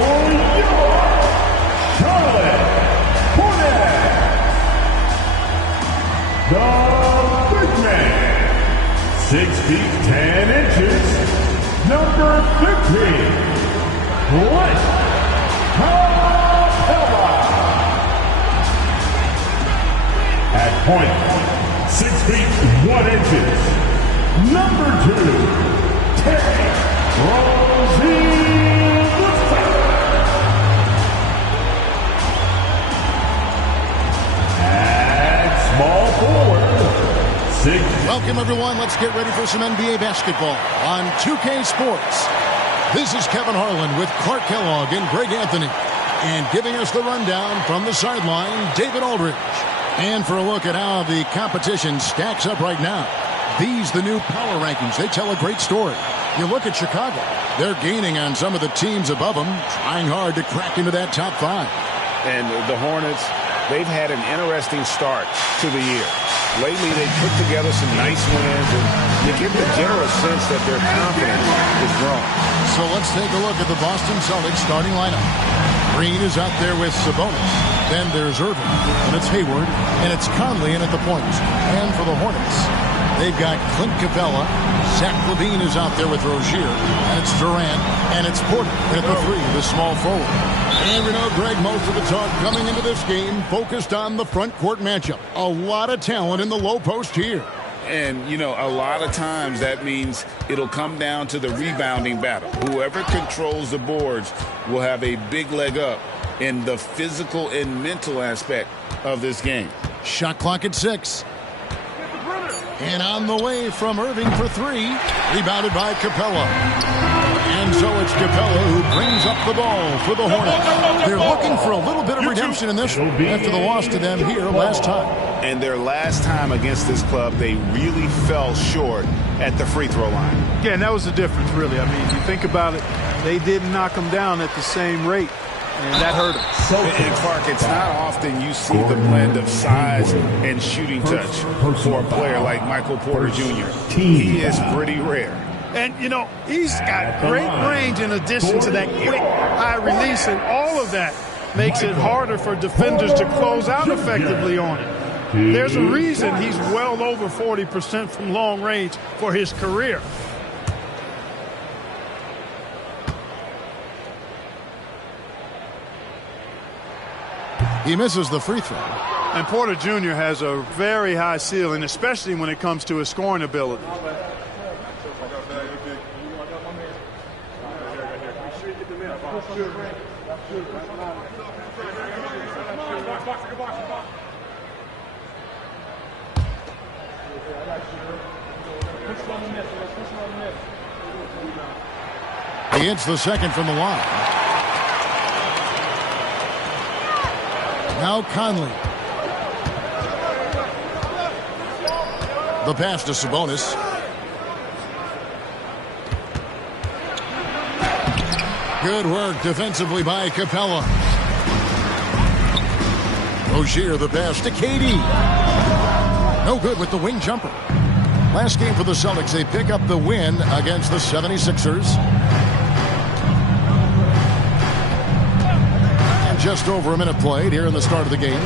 for your Charlotte Hornets, the big man, 6 feet 10 inches, number 15, Clint Capella. At point, 6 feet 1 inches, number 2, Terry Rozier the third. At small forward, 6. Welcome, everyone. Let's get ready for some NBA basketball on 2K Sports. This is Kevin Harlan with Clark Kellogg and Greg Anthony. And giving us the rundown from the sideline, David Aldridge. And for a look at how the competition stacks up right now. These, the new power rankings, they tell a great story. You look at Chicago. They're gaining on some of the teams above them, trying hard to crack into that top 5. And the Hornets, they've had an interesting start to the year. Lately, they put together some nice wins, and you get the general sense that their confidence is growing. So let's take a look at the Boston Celtics starting lineup. Green is out there with Sabonis. Then there's Irving, and it's Hayward, and it's Conley in at the point. And for the Hornets, they've got Clint Capella. Zach LaVine is out there with Rozier, and it's Durant, and it's Porter at the 3, the small forward. And we know, Greg, most of the talk coming into this game focused on the front court matchup. A lot of talent in the low post here. And, you know, a lot of times that means it'll come down to the rebounding battle. Whoever controls the boards will have a big leg up in the physical and mental aspect of this game. Shot clock at 6. And on the way from Irving for 3. Rebounded by Capella. And so it's Capella who brings up the ball for the Hornets. They're looking for a little bit of redemption in this one after the loss to them here last time. And their last time against this club, they really fell short at the free throw line. Yeah, and that was the difference, really. I mean, you think about it, they didn't knock them down at the same rate, and that hurt them. And Clark, it's not often you see the blend of size and shooting touch for a player like Michael Porter Jr. He is pretty rare. And, you know, he's got great range in addition to that quick high release, and all of that makes it harder for defenders to close out effectively on it. There's a reason he's well over 40% from long range for his career. He misses the free throw. And Porter Jr. has a very high ceiling, especially when it comes to his scoring ability. He hits the second from the line. Now Conley. The pass to Sabonis. Good work defensively by Capella. Rozier the pass to KD. No good with the wing jumper. Last game for the Celtics, they pick up the win against the 76ers. And just over a minute played here in the start of the game.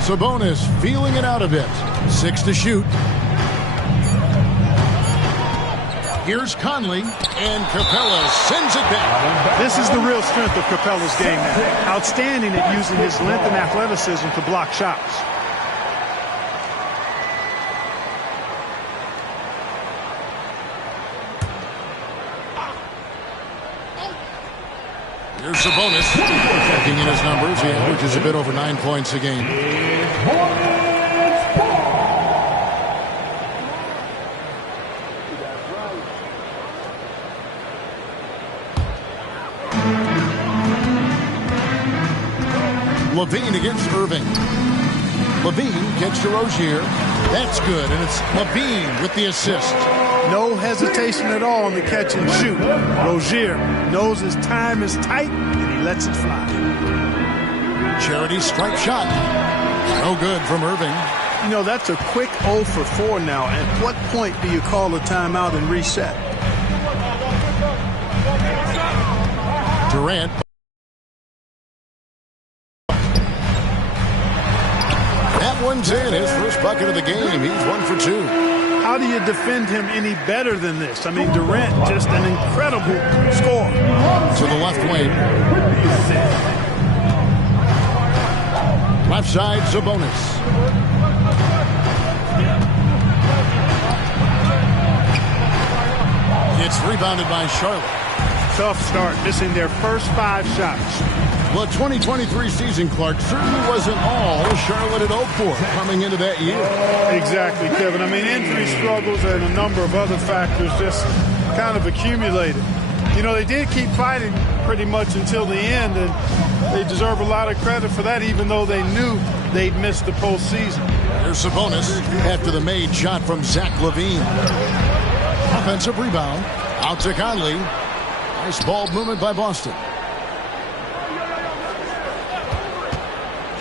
Sabonis feeling it out a bit. 6 to shoot. Here's Conley, and Capella sends it back. This is the real strength of Capella's game now. Outstanding at using his length and athleticism to block shots. Here's Sabonis. Checking in his numbers. He averages a bit over 9 points a game. LaVine against Irving. LaVine gets to Rozier. That's good, and it's LaVine with the assist. No hesitation at all on the catch and shoot. Rozier knows his time is tight, and he lets it fly. Charity stripe shot. No good from Irving. You know, that's a quick 0 for 4 now. At what point do you call a timeout and reset? Durant. That one's in. His first bucket of the game. He's 1 for 2. How do you defend him any better than this? I mean, Durant, just an incredible scorer. To the left wing. Left side, Sabonis. It's rebounded by Charlotte. Tough start, missing their first 5 shots. Well, 2023 season, Clark, certainly wasn't all Charlotte had hoped for coming into that year. Exactly, Kevin. I mean, injury struggles and a number of other factors just kind of accumulated. You know, they did keep fighting pretty much until the end, and they deserve a lot of credit for that, even though they knew they'd missed the postseason. Here's Sabonis after the made shot from Zach LaVine. Offensive rebound. Out to Conley. Nice ball movement by Boston.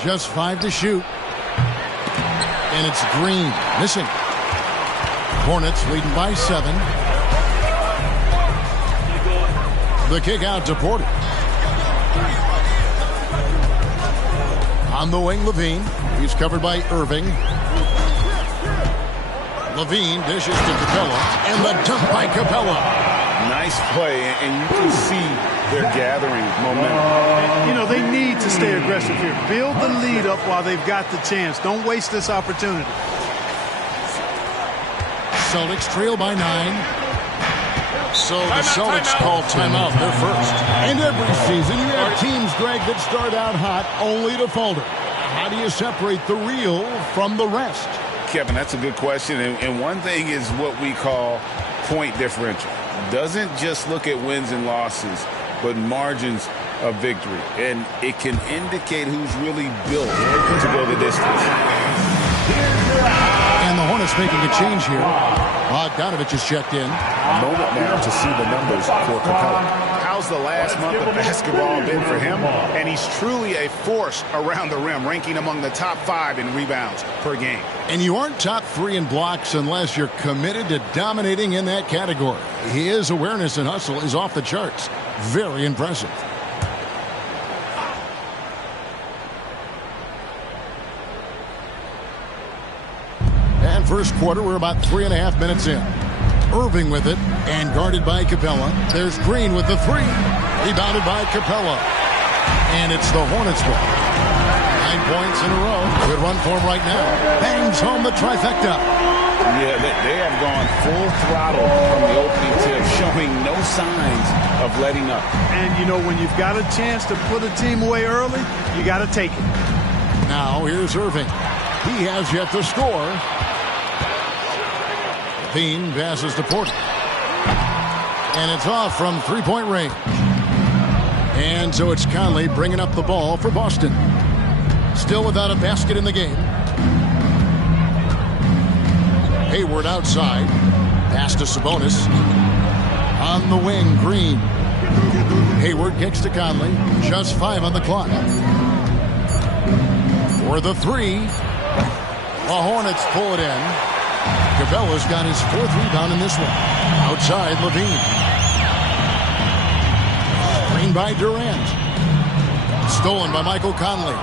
Just 5 to shoot. And it's Green missing. Hornets leading by 7. The kick out to Porter. On the wing, LaVine. He's covered by Irving. LaVine dishes to Capella. And the dunk by Capella. Nice play, and you can see they're gathering momentum. You know, they need to stay aggressive here. Build the lead up while they've got the chance. Don't waste this opportunity. Celtics trail by 9. So the Celtics call timeout, their first. And every season you have teams, Greg, that start out hot only to falter. How do you separate the real from the rest? Kevin, that's a good question. And one thing is what we call point differential. Doesn't just look at wins and losses, but margins of victory. And it can indicate who's really built to go the distance. And the Hornets making a change here. Bogdanovich is checked in. A moment now to see the numbers for Capella. How's the last month of basketball been for him? And he's truly a force around the rim, ranking among the top 5 in rebounds per game. And you aren't top 3 in blocks unless you're committed to dominating in that category. His awareness and hustle is off the charts. Very impressive. And first quarter, we're about 3.5 minutes in. Irving with it, and guarded by Capella. There's Green with the 3. Rebounded by Capella. And it's the Hornets ball. 9 points in a row. Good run for him right now. Bangs home the trifecta. Yeah, they have gone full throttle from the opening tip, showing no signs of letting up. And, you know, when you've got a chance to put a team away early, you got to take it. Now here's Irving. He has yet to score. Bean passes to Porter. And it's off from 3-point range. And so it's Conley bringing up the ball for Boston. Still without a basket in the game. Hayward outside. Pass to Sabonis. On the wing, Green. Hayward kicks to Conley. Just 5 on the clock. For the 3. The Hornets pull it in. Capella's got his 4th rebound in this one. Outside, LaVine. Screen by Durant. Stolen by Michael Conley.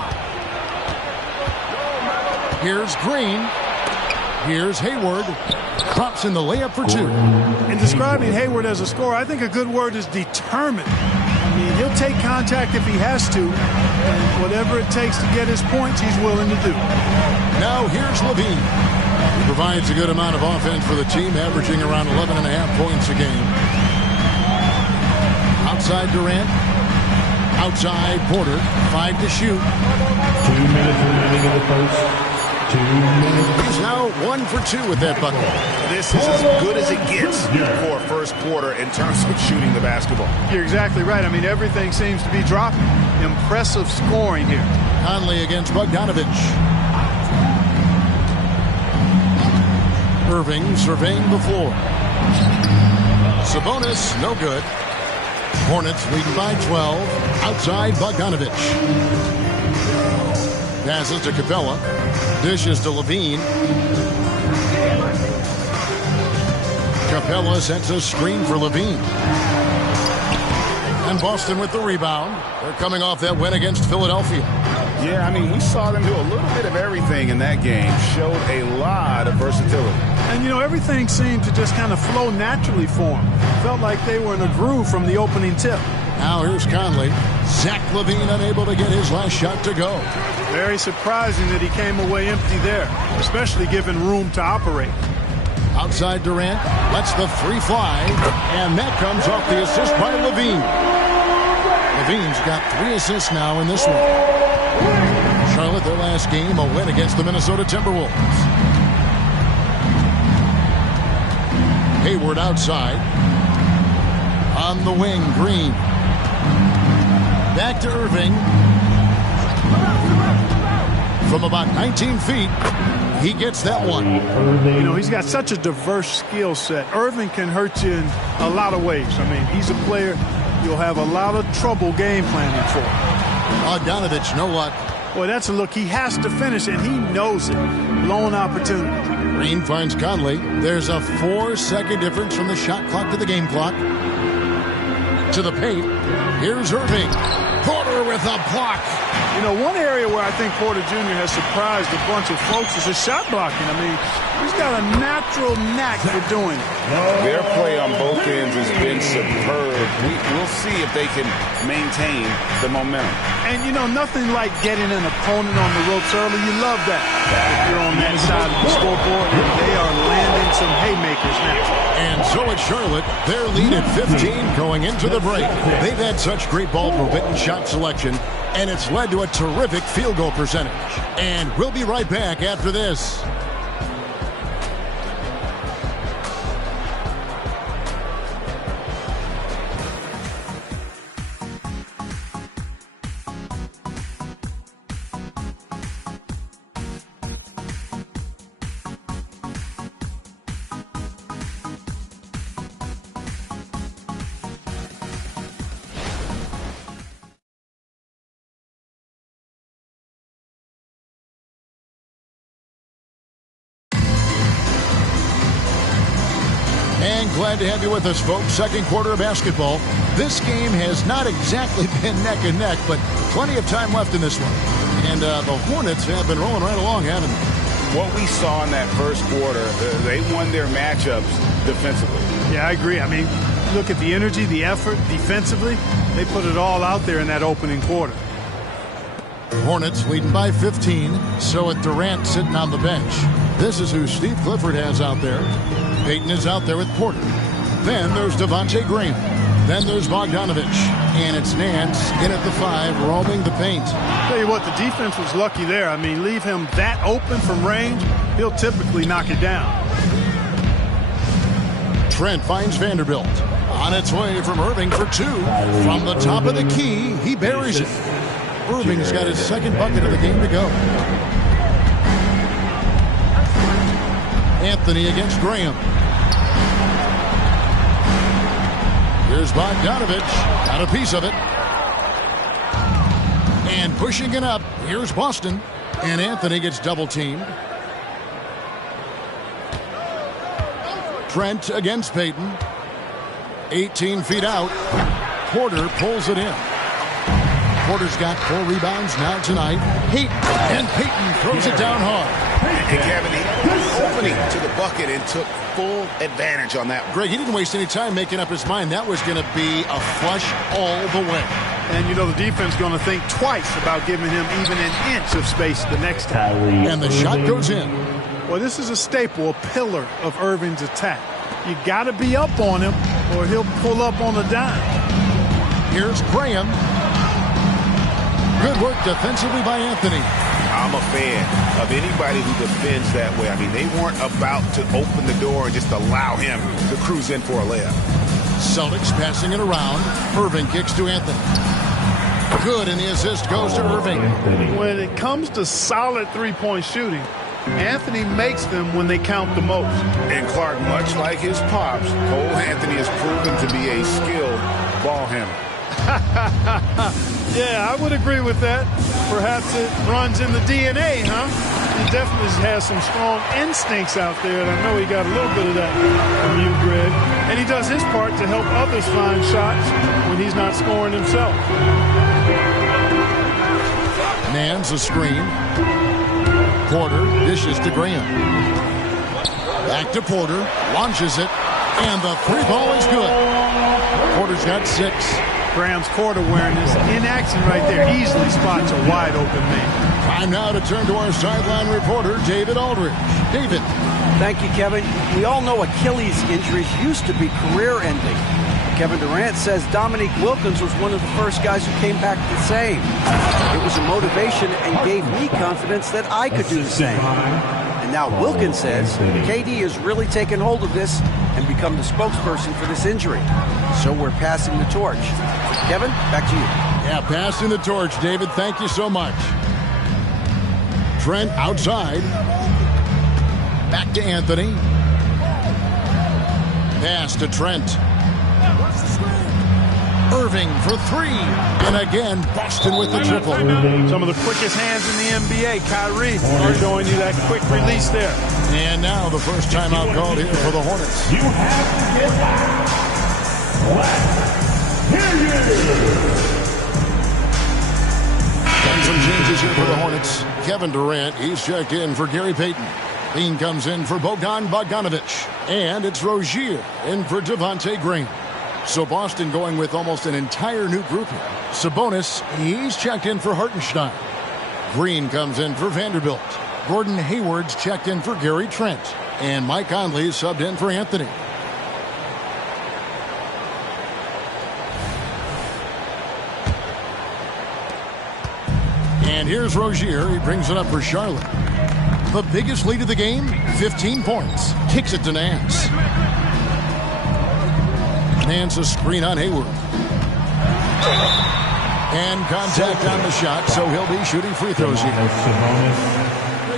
Here's Green. Here's Hayward. Drops in the layup for 2. In describing Hayward as a scorer, I think a good word is determined. I mean, he'll take contact if he has to. And whatever it takes to get his points, he's willing to do. Now here's LaVine. He provides a good amount of offense for the team, averaging around 11.5 points a game. Outside Durant. Outside Porter. 5 to shoot. 2 minutes remaining in the first. 2 minutes. He's now 1 for 2 with that bucket. This is as good as it gets for a first quarter in terms of shooting the basketball. You're exactly right. I mean, everything seems to be dropping. Impressive scoring here. Conley against Bogdanovich. Irving surveying the floor. Sabonis, no good. Hornets leading by 12. Outside, Bogdanovich. Passes to Capella. Dishes to LaVine. Capella sets a screen for LaVine. And Boston with the rebound. They're coming off that win against Philadelphia. Yeah, I mean, we saw them do a little bit of everything in that game. Showed a lot of versatility. And, you know, everything seemed to just kind of flow naturally for them. Felt like they were in a groove from the opening tip. Now here's Conley. Zach LaVine unable to get his last shot to go. Very surprising that he came away empty there, especially given room to operate. Outside Durant, lets the three fly, and that comes off the assist by LaVine. LaVine's got 3 assists now in this one. Charlotte, their last game, a win against the Minnesota Timberwolves. Hayward outside. On the wing, Green. Back to Irving. From about 19 feet, he gets that one. You know, he's got such a diverse skill set. Irving can hurt you in a lot of ways. I mean, he's a player you'll have a lot of trouble game planning for. Bogdanovich, no luck. Boy, that's a look. He has to finish, and he knows it. Blown opportunity. Green finds Conley. There's a 4-second difference from the shot clock to the game clock. To the paint. Here's Irving. Porter with a block. You know, one area where I think Porter Jr. has surprised a bunch of folks is his shot blocking. I mean, he's got a natural knack for doing it. Their play on both ends has been superb. We'll see if they can maintain the momentum. And, you know, nothing like getting an opponent on the ropes early. You love that. If you're on that side of the scoreboard, and they are landing some haymakers now. And so at Charlotte, their lead at 15 going into the break. They've had such great ball movement and shot selection, and it's led to a terrific field goal percentage. And we'll be right back after this. And glad to have you with us, folks. Second quarter of basketball. This game has not exactly been neck and neck, but plenty of time left in this one. And the Hornets have been rolling right along, haven't they? What we saw in that first quarter, they won their matchups defensively. Yeah, I agree. I mean, look at the energy, the effort defensively. They put it all out there in that opening quarter. Hornets leading by 15. So with Durant sitting on the bench. This is who Steve Clifford has out there. Payton is out there with Porter. Then there's Devontae Graham. Then there's Bogdanovich. And it's Nance in at the 5, roaming the paint. Tell you what, the defense was lucky there. I mean, leave him that open from range, he'll typically knock it down. Trent finds Vanderbilt. On its way from Irving for 2. From the top of the key, he buries it. Irving's got his second bucket of the game to go. Anthony against Graham. Here's Bogdanovich. Got a piece of it. And pushing it up. Here's Boston. And Anthony gets double-teamed. Trent against Payton. 18 feet out. Porter pulls it in. Porter's got 4 rebounds now tonight. And Payton throws it down hard. And Kevin, he opening to the bucket and took full advantage on that one. Greg, he didn't waste any time making up his mind. That was going to be a flush all the way. And, you know, the defense going to think twice about giving him even an inch of space the next time. And the shot goes in. Well, this is a staple, a pillar of Irving's attack. You got to be up on him or he'll pull up on a dime. Here's Graham. Good work defensively by Anthony. I'm a fan of anybody who defends that way. I mean, they weren't about to open the door and just allow him to cruise in for a layup. Celtics passing it around. Irving kicks to Anthony. Good, and the assist goes to Irving. When it comes to solid three-point shooting, Anthony makes them when they count the most. And Clark, much like his pops, Cole Anthony has proven to be a skilled ball handler. Yeah, I would agree with that. Perhaps it runs in the DNA, huh? He definitely has some strong instincts out there, and I know he got a little bit of that from you, Greg. And he does his part to help others find shots when he's not scoring himself. Man's a screen. Porter dishes to Graham. Back to Porter. Launches it. And the three ball is good. Porter's got 6. Graham's court awareness in action right there. Easily spots a wide open man. Time now to turn to our sideline reporter, David Aldridge. David. Thank you, Kevin. We all know Achilles injuries used to be career-ending. Kevin Durant says Dominique Wilkins was one of the first guys who came back the same. It was a motivation and gave me confidence that I could do the same. And now Wilkins says KD has really taken hold of this and become the spokesperson for this injury. So we're passing the torch. Kevin, back to you. Yeah, passing the torch, David. Thank you so much. Trent outside. Back to Anthony. Pass to Trent. Irving for 3. And again, Boston with the triple. Some of the quickest hands in the NBA. Kyrie showing you that quick release there. And now the first timeout called here for the Hornets. You have to get back. Let's hear you. And some changes here for the Hornets. Kevin Durant, he's checked in for Gary Payton. Bean comes in for Bogdan Bogdanovic. And it's Rozier in for Devontae Graham. So Boston going with almost an entire new group here. Sabonis, he's checked in for Hartenstein. Green comes in for Vanderbilt. Gordon Hayward's checked in for Gary Trent. And Mike Conley subbed in for Anthony. And here's Rozier. He brings it up for Charlotte. The biggest lead of the game, 15 points. Kicks it to Nance. Nance a screen on Hayward. And contact on the shot, so he'll be shooting free throws here.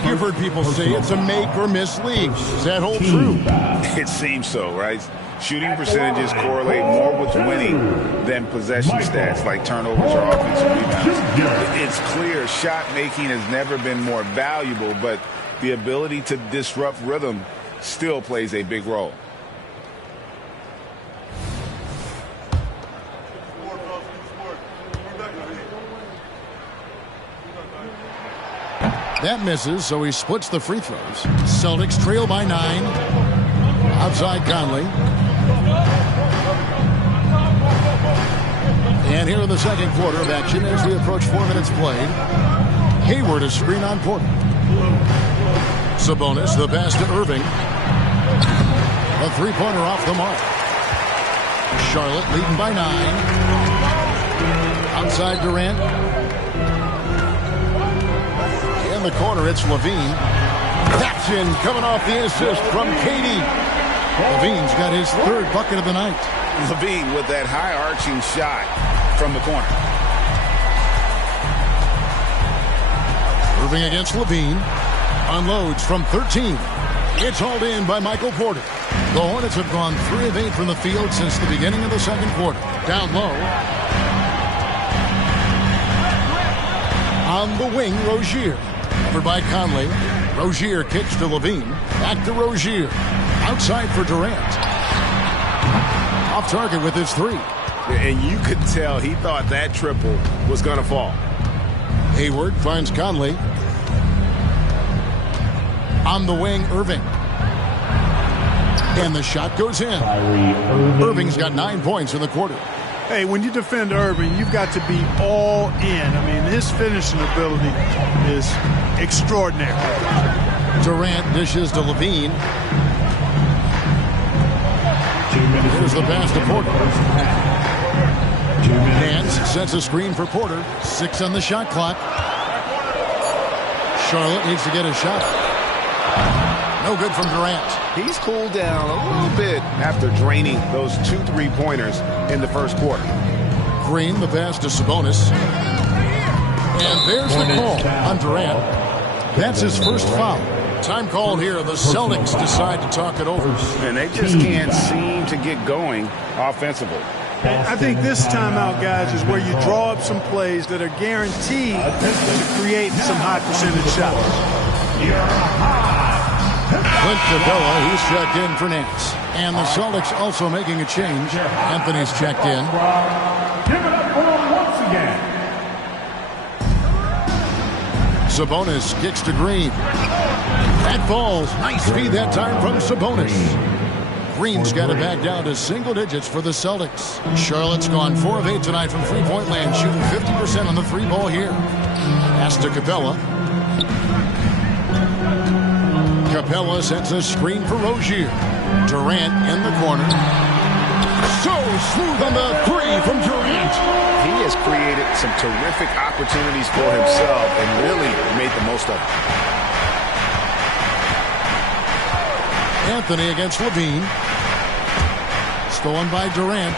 You've heard people say it's a make or miss league. Does that hold true? It seems so, right? Shooting percentages correlate more with winning than possession stats like turnovers or offensive rebounds. It's clear shot making has never been more valuable, but the ability to disrupt rhythm still plays a big role. That misses, so he splits the free throws. Celtics trail by 9. Outside Conley. And here in the second quarter of action as we approach 4 minutes played. Hayward a screen on Porter. Sabonis, the pass to Irving. A three-pointer off the mark. Charlotte leading by 9. Outside Durant. In the corner, it's Levine. That's in, coming off the assist from KD. Levine's got his 3rd bucket of the night. Levine with that high-arching shot from the corner. Irving against Levine. Unloads from 13. It's hauled in by Michael Porter. The Hornets have gone 3 of 8 from the field since the beginning of the second quarter. Down low. On the wing, Rozier. Covered by Conley. Rozier kicks to Levine. Back to Rozier. Outside for Durant. Off target with his 3. And you could tell he thought that triple was going to fall. Hayward finds Conley. On the wing, Irving. And the shot goes in. Irving's got 9 points in the quarter. Hey, when you defend Irving, you've got to be all in. I mean, his finishing ability is extraordinary. Durant dishes to Levine. Here's the pass to Porter. Nance sets a screen for Porter. 6 on the shot clock. Charlotte needs to get a shot. No good from Durant. He's cooled down a little bit after draining those 2 3-pointers in the first quarter. Green, the pass to Sabonis. And there's the call on Durant. That's his first foul. Time called here. The Celtics decide to talk it over. And they just can't seem to get going offensively. I think this timeout, guys, is where you draw up some plays that are guaranteed to create some high percentage shots. Clint Capella, he's checked in for Nance. And the Celtics also making a change. Anthony's checked in. Give it up for him once again. Sabonis kicks to Green. That falls. Nice feed that time from Sabonis. Green's got it back down to single digits for the Celtics. Charlotte's gone 4 of 8 tonight from three-point land, shooting 50% on the three ball here. Pass to Capella. Capella sets a screen for Rozier. Durant in the corner. So smooth on the three from Durant. He has created some terrific opportunities for himself and really made the most of it. Anthony against Levine. Stolen by Durant.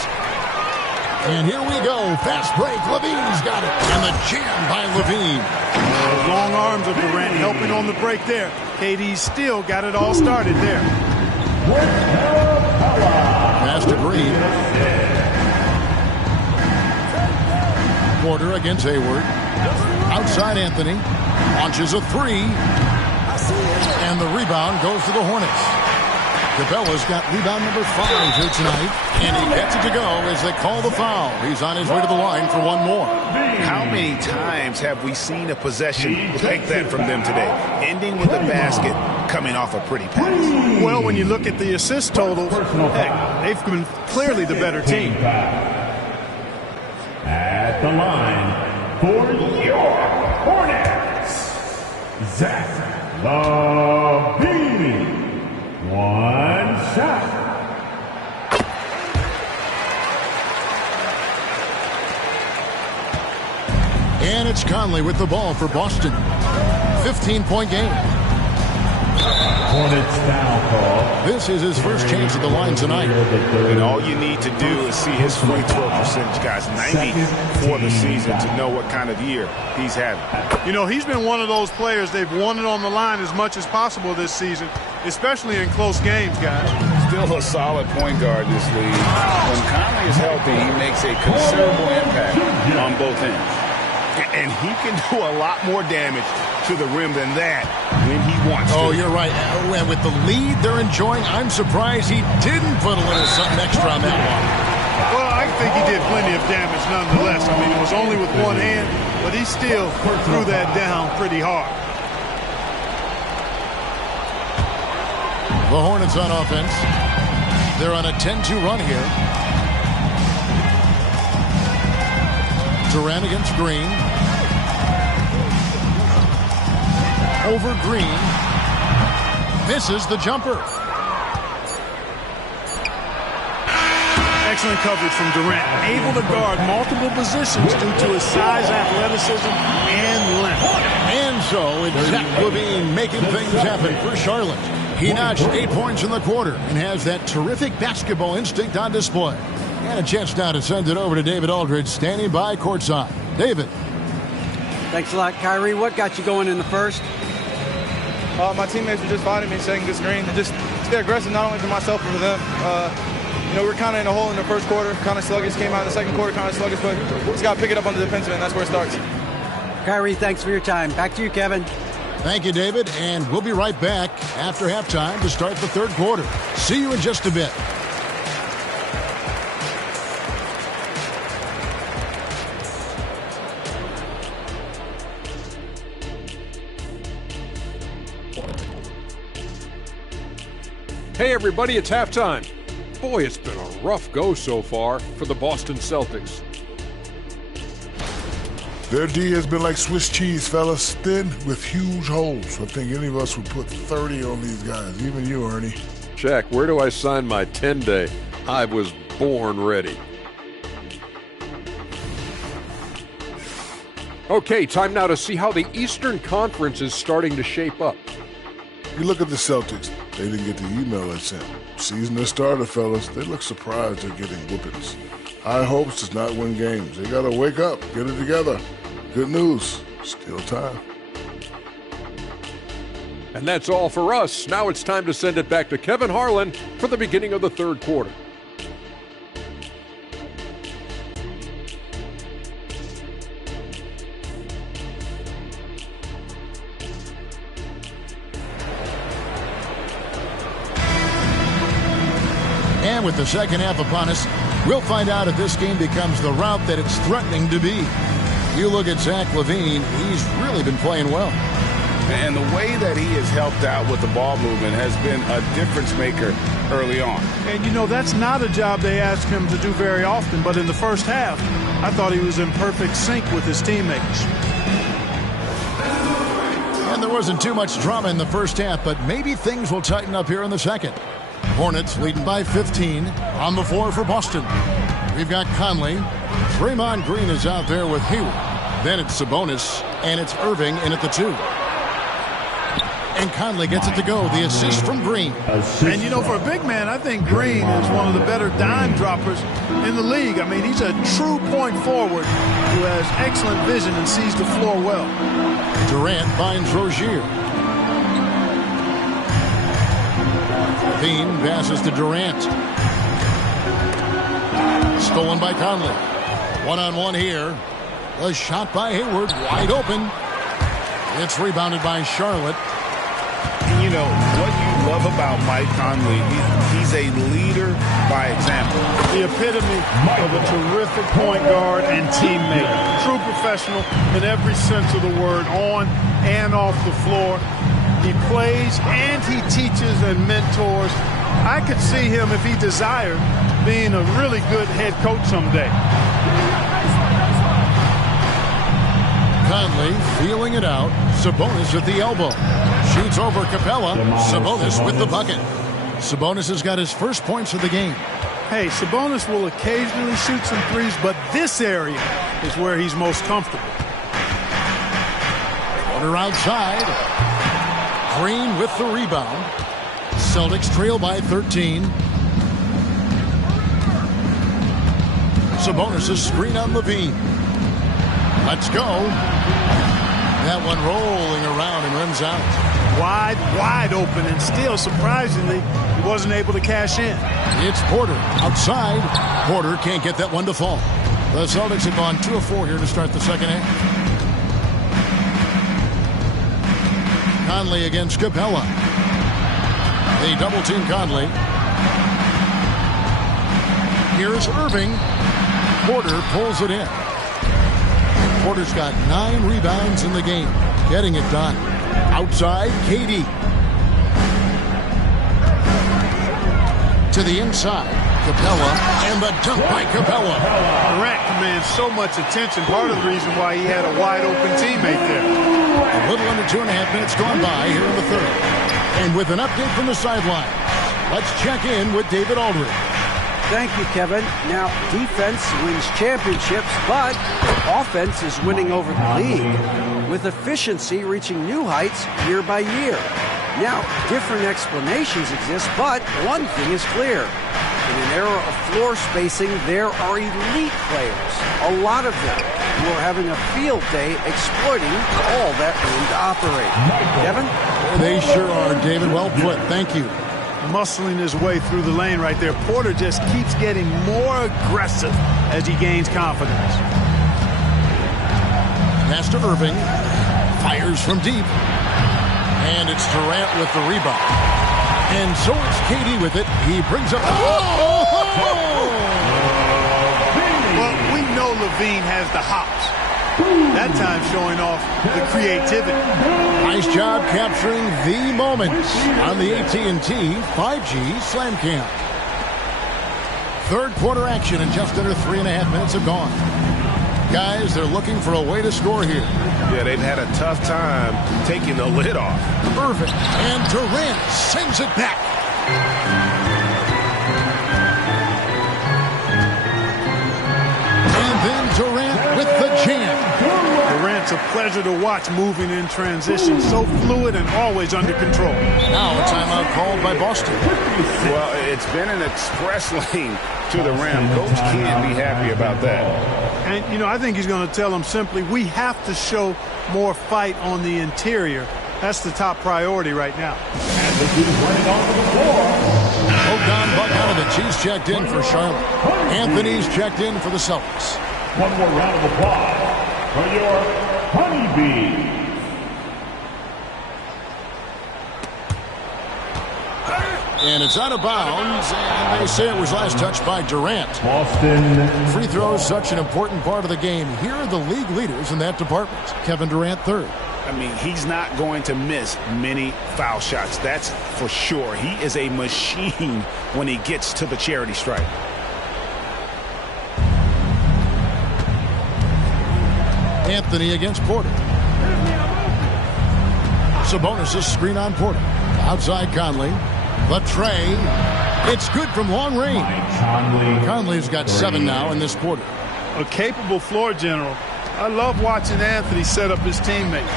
And here we go. Fast break. Levine's got it. And the jam by Levine. Those long arms of Durant helping on the break there. KD still got it all started there. Pass to Green. Porter against Hayward. Outside Anthony. Launches a three. And the rebound goes to the Hornets. Capella's got rebound number 5 here tonight. And he gets it to go as they call the foul. He's on his way to the line for one more. How many times have we seen a possession like that from them today? Ending with a basket, coming off a pretty pass. Well, when you look at the assist totals, heck, they've been clearly the better team. At the line for your Hornets, Zach LaVine. One shot. And it's Conley with the ball for Boston. 15-point game. Hornets foul call. This is his first chance at the line tonight. And all you need to do is see his free throw percentage, guys. 90 for the season to know what kind of year he's having. You know, he's been one of those players they've wanted on the line as much as possible this season, especially in close games, guys. Still a solid point guard in this league. When Conley is healthy, he makes a considerable impact on both ends. And he can do a lot more damage to the rim than that when he wants to. Oh, you're right. And with the lead they're enjoying, I'm surprised he didn't put a little something extra on that one. Well, I think he did plenty of damage nonetheless. I mean, it was only with one hand, but he still threw that down pretty hard. The Hornets on offense. They're on a 10-2 run here. Durant against Green. Over Green. Misses the jumper. Excellent coverage from Durant. Able to guard multiple positions due to his size, athleticism, and length. And so it's Zach LaVine making things happen for Charlotte. He notched 8 points in the quarter and has that terrific basketball instinct on display. And a chance now to send it over to David Aldridge, standing by courtside. David. Thanks a lot, Kyrie. What got you going in the first? My teammates were just fighting me, setting good screens, and just stay aggressive, not only for myself, but for them. You know, we're kind of in a hole in the first quarter, kind of sluggish. Came out in the second quarter, kind of sluggish, but we just got to pick it up on the defensive end. That's where it starts. Kyrie, thanks for your time. Back to you, Kevin. Thank you, David, and we'll be right back after halftime to start the third quarter. See you in just a bit. Hey everybody, it's halftime. Boy, it's been a rough go so far for the Boston Celtics. Their D has been like Swiss cheese, fellas, thin with huge holes. I think any of us would put 30 on these guys, even you, Ernie. Check, where do I sign my 10-day? I was born ready. Okay, time now to see how the Eastern Conference is starting to shape up. You look at the Celtics. They didn't get the email I sent. Season has started, fellas. They look surprised they're getting whoopings. High hopes does not win games. They got to wake up, get it together. Good news, still time. And that's all for us. Now it's time to send it back to Kevin Harlan for the beginning of the third quarter. with the second half upon us. We'll find out if this game becomes the route that it's threatening to be. You look at Zach LaVine, he's really been playing well. And the way that he has helped out with the ball movement has been a difference maker early on. And, you know, that's not a job they ask him to do very often. But in the first half, I thought he was in perfect sync with his teammates. And there wasn't too much drama in the first half, but maybe things will tighten up here in the second. Hornets leading by 15 on the floor for Boston. We've got Conley. Draymond Green is out there with Hayward. Then it's Sabonis, and it's Irving in at the 2. And Conley gets it to go. The assist from Green. And, you know, for a big man, I think Green is one of the better dime droppers in the league. I mean, he's a true point forward who has excellent vision and sees the floor well. Durant finds Rozier. Levine passes to Durant. Stolen by Conley. One-on-one here. A shot by Hayward, wide open. It's rebounded by Charlotte. And you know, what you love about Mike Conley, he's a leader by example. The epitome of a terrific point guard and teammate. True professional in every sense of the word, on and off the floor. He plays and he teaches and mentors. I could see him, if he desired, being a really good head coach someday. Conley feeling it out. Sabonis at the elbow. Shoots over Capella. Sabonis with the bucket. Sabonis has got his first points of the game. Hey, Sabonis will occasionally shoot some threes, but this area is where he's most comfortable. Order outside. Green with the rebound. Celtics trail by 13. Sabonis' screen on Levine. Let's go. That one rolling around and runs out. Wide open, and still, surprisingly, he wasn't able to cash in. It's Porter outside. Porter can't get that one to fall. The Celtics have gone 2 of 4 here to start the second half. Conley against Capella. They double-team Conley. Here's Irving. Porter pulls it in. Porter's got 9 rebounds in the game. Getting it done. Outside, KD. To the inside. Capella, and the dunk by Capella. Durant commands so much attention. Part of the reason why he had a wide-open teammate there. A little under 2.5 minutes gone by here in the third. And with an update from the sideline, let's check in with David Aldridge. Thank you, Kevin. Now, defense wins championships, but offense is winning over the league, with efficiency reaching new heights year by year. Now, different explanations exist, but one thing is clear. In an era of floor spacing, there are elite players, a lot of them, who are having a field day exploiting all that room to operate. Kevin? They sure are, David. Well put. Thank you. Muscling his way through the lane right there. Porter just keeps getting more aggressive as he gains confidence. Pass to Irving. Fires from deep. And it's Durant with the rebound. And so it's KD with it. He brings up... Well, we know LaVine has the hops. That time showing off the creativity. Nice job capturing the moments on the AT&T 5G Slam Cam. Third quarter action, and just under 3.5 minutes have gone. Guys, they're looking for a way to score here. Yeah, they've had a tough time taking the lid off. Irving and Durant sends it back. And then Durant with the jam. Durant's a pleasure to watch moving in transition. So fluid and always under control. Now a timeout called by Boston. Well, it's been an express lane to the rim. Coach can't be happy about that. And, you know, I think he's going to tell them simply, we have to show more fight on the interior. That's the top priority right now. Bogdan Bogdanovic, he's checked in for Charlotte. Anthony's checked in for the Celtics. One more round of applause for your Honeybees. And it's out of bounds, and they say it was last touched by Durant. Boston. Free throw is such an important part of the game. Here are the league leaders in that department. Kevin Durant, third. I mean, he's not going to miss many foul shots. That's for sure. He is a machine when he gets to the charity stripe. Anthony against Porter. Sabonis' screen on Porter. Outside Conley. The tray. It's good from long range. Conley's got 7 now in this quarter. A capable floor general. I love watching Anthony set up his teammates.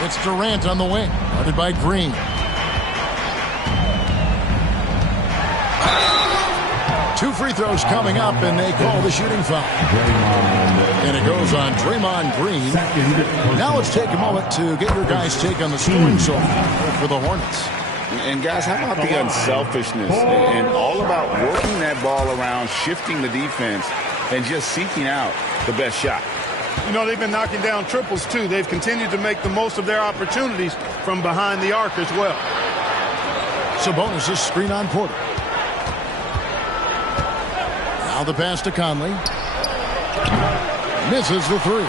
It's Durant on the wing. Guarded by Green. Two free throws coming up, and they call the shooting foul. And it goes on Draymond Green. Now let's take a moment to get your guys' take on the scoring so far for the Hornets. And guys, how about the unselfishness and all about working that ball around, shifting the defense, and just seeking out the best shot? You know, they've been knocking down triples, too. They've continued to make the most of their opportunities from behind the arc as well. Sabonis' screen on Porter. Now the pass to Conley. Misses the three.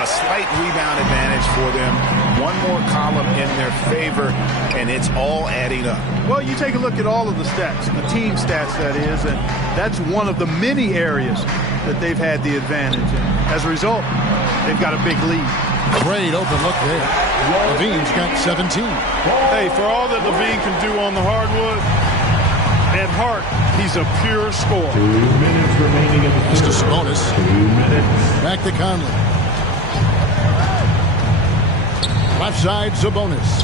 A slight rebound advantage for them. One more column in their favor, and it's all adding up. Well, you take a look at all of the stats, the team stats, that is, and that's one of the many areas that they've had the advantage. And as a result, they've got a big lead. Great open look there. Levine's got 17. Hey, for all that Levine can do on the hardwood, at heart, he's a pure scorer. 2 minutes remaining in the It's to Sabonis. 2 minutes. Back to Conley. Left side, Sabonis.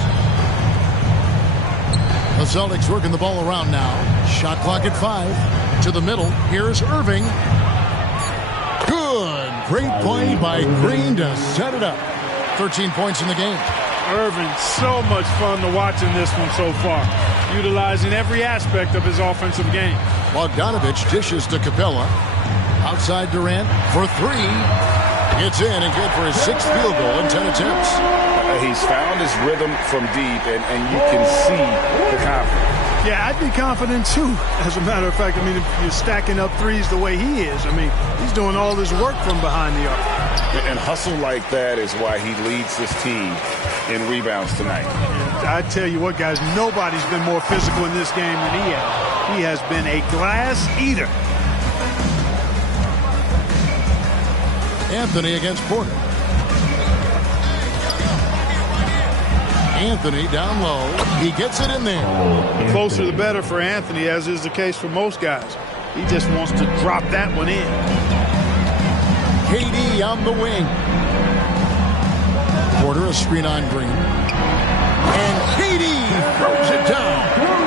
The Celtics working the ball around now. Shot clock at 5. To the middle. Here's Irving. Good. Great play by Green to set it up. 13 points in the game. Irving, so much fun to watch in this one so far, utilizing every aspect of his offensive game. Bogdanovich dishes to Capella. Outside Durant for 3. Gets in and good for his 6th field goal in 10 attempts. He's found his rhythm from deep, and you can see the confidence. Yeah, I'd be confident too. As a matter of fact, I mean, if you're stacking up threes the way he is, I mean, he's doing all this work from behind the arc. And hustle like that is why he leads this team in rebounds tonight. And I tell you what, guys, nobody's been more physical in this game than he has. He has been a glass eater. Anthony against Porter. Anthony down low. He gets it in there. The closer the better for Anthony, as is the case for most guys. He just wants to drop that one in. KD on the wing. Porter a screen on Green. And KD throws it down.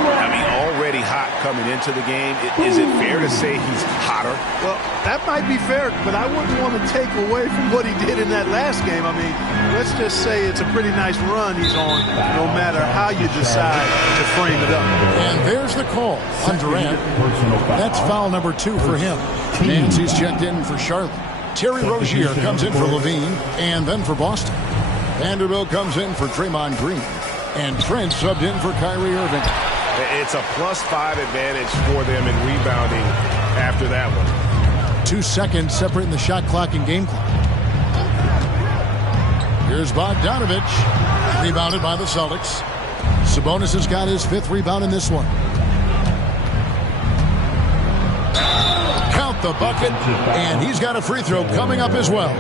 I mean, already hot coming into the game. Is it fair to say he's hotter? Well, that might be fair, but I wouldn't want to take away from what he did in that last game. I mean, let's just say it's a pretty nice run he's on, no matter how you decide to frame it up. And there's the call on Durant. That's foul number 2 for him. Nancy's checked in for Charlotte. Terry Rozier comes in for Levine and then for Boston. Vanderbilt comes in for Draymond Green. And Trent subbed in for Kyrie Irving. It's a +5 advantage for them in rebounding after that one. 2 seconds separating the shot clock and game clock. Here's Bogdanovich. Rebounded by the Celtics. Sabonis has got his 5th rebound in this one. Count the bucket. And he's got a free throw coming up as well.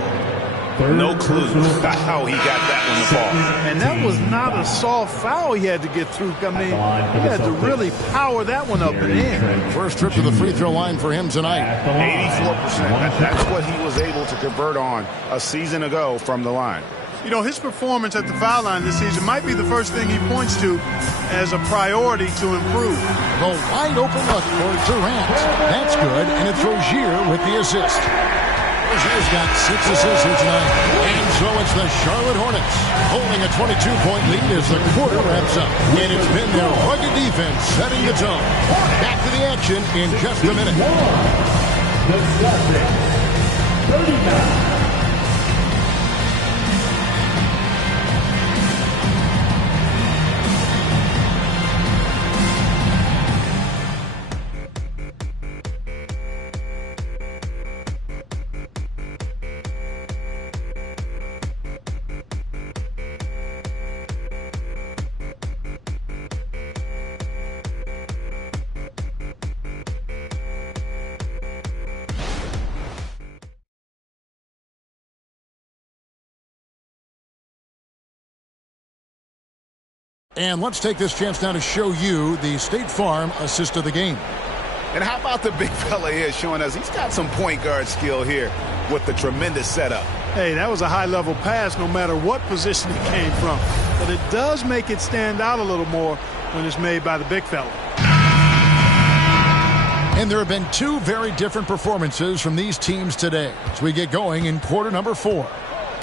No clue how he got that one to fall. And that was not a soft foul he had to get through. I mean, he had to really power that one up and in. First trip to the free throw line for him tonight. 84%. That's what he was able to convert on a season ago from the line. You know, his performance at the foul line this season might be the first thing he points to as a priority to improve. The wide open look for Durant. That's good, and it's Rozier with the assist. Rozier's got 6 assists here tonight. And so it's the Charlotte Hornets holding a 22-point lead as the quarter wraps up. And it's been their rugged defense setting the tone. Back to the action in just a minute. The Celtics, 39. And let's take this chance now to show you the State Farm assist of the game. And how about the big fella here showing us he's got some point guard skill here with the tremendous setup. Hey, that was a high-level pass no matter what position it came from. But it does make it stand out a little more when it's made by the big fella. And there have been two very different performances from these teams today as we get going in quarter number 4.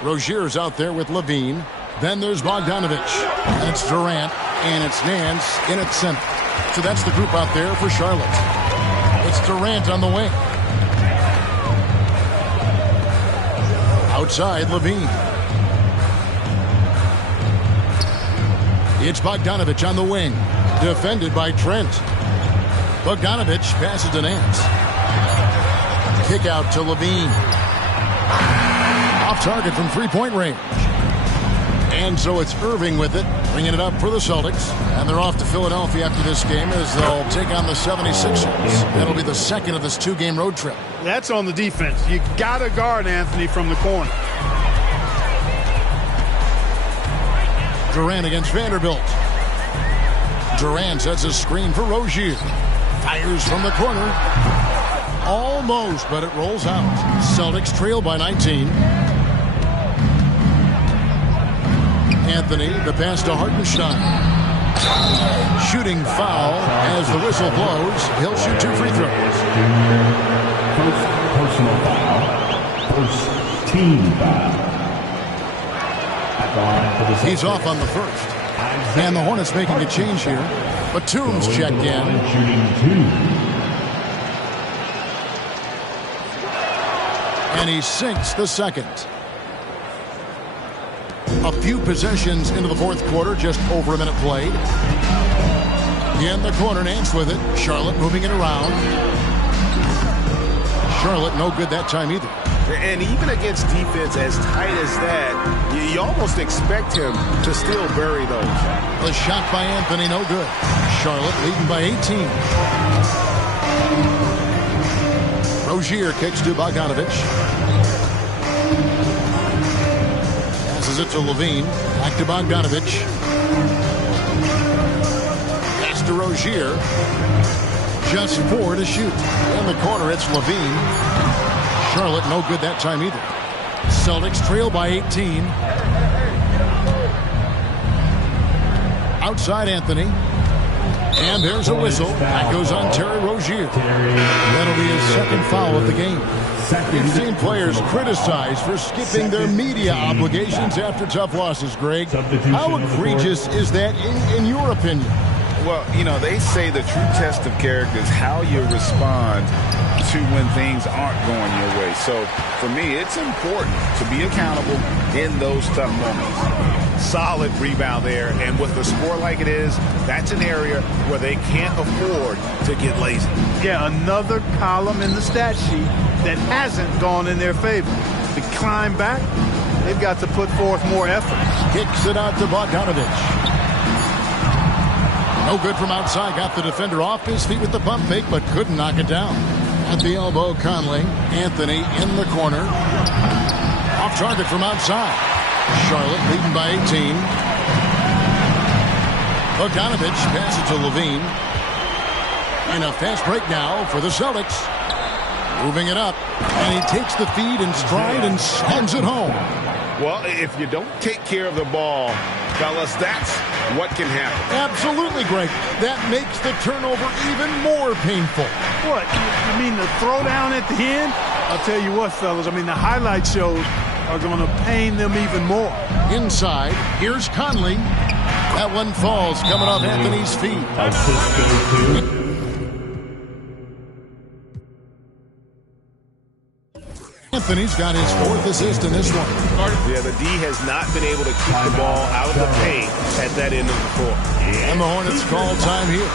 Rozier's out there with Levine. Then there's Bogdanovich. And it's Durant. And it's Nance in at center. So that's the group out there for Charlotte. It's Durant on the wing. Outside, Levine. It's Bogdanovich on the wing. Defended by Trent. Bogdanovich passes to Nance. Kick out to Levine. Off target from three-point range. And so it's Irving with it, bringing it up for the Celtics. And they're off to Philadelphia after this game as they'll take on the 76ers. That'll be the second of this 2-game road trip. That's on the defense. You got to guard Anthony from the corner. Durant against Vanderbilt. Durant sets a screen for Rozier. Fires from the corner. Almost, but it rolls out. Celtics trail by 19. Anthony, the pass to Hartenstein. Shooting foul as the whistle blows. He'll shoot 2 free throws. First personal foul. First team foul. He's off on the first. And the Hornets making a change here. Batum's checked in. And he sinks the second. A few possessions into the fourth quarter, just over a minute played. In the corner, Nance with it. Charlotte moving it around. Charlotte no good that time either. And even against defense as tight as that, you almost expect him to still bury those. The shot by Anthony, no good. Charlotte leading by 18. Rozier kicks to Bogdanovich. Passes it to Levine. Back to Bogdanovich. Pass to Rozier. Just 4 to shoot. In the corner, it's Levine. Charlotte no good that time either. Celtics trail by 18. Outside Anthony. And there's a whistle. That goes on Terry Rozier. That'll be his second foul of the game. We've seen players criticized for skipping their media obligations after tough losses, Greg. How egregious is that in your opinion? Well, you know, they say the true test of character is how you respond to when things aren't going your way. So, for me, it's important to be accountable in those tough moments. Solid rebound there, and with the score like it is, that's an area where they can't afford to get lazy. Yeah, another column in the stat sheet that hasn't gone in their favor. To climb back, they've got to put forth more effort. Kicks it out to Bogdanovich. No good from outside. Got the defender off his feet with the pump fake, but couldn't knock it down. At the elbow, Conley. Anthony in the corner. Off target from outside. Charlotte leading by 18. Bogdanovich passes to Levine. And a fast break now for the Celtics. Moving it up. And he takes the feed in stride and slams it home. Well, if you don't take care of the ball, fellas, that's what can happen. Absolutely, Greg. That makes the turnover even more painful. What, you mean the throwdown at the end? I'll tell you what, fellas, I mean the highlight shows are going to pain them even more. Inside, here's Conley. That one falls, coming off Anthony's feet. Anthony's got his 4th assist in this one. Yeah, the D has not been able to keep the ball out of the paint at that end of the court. And the Hornets call time here.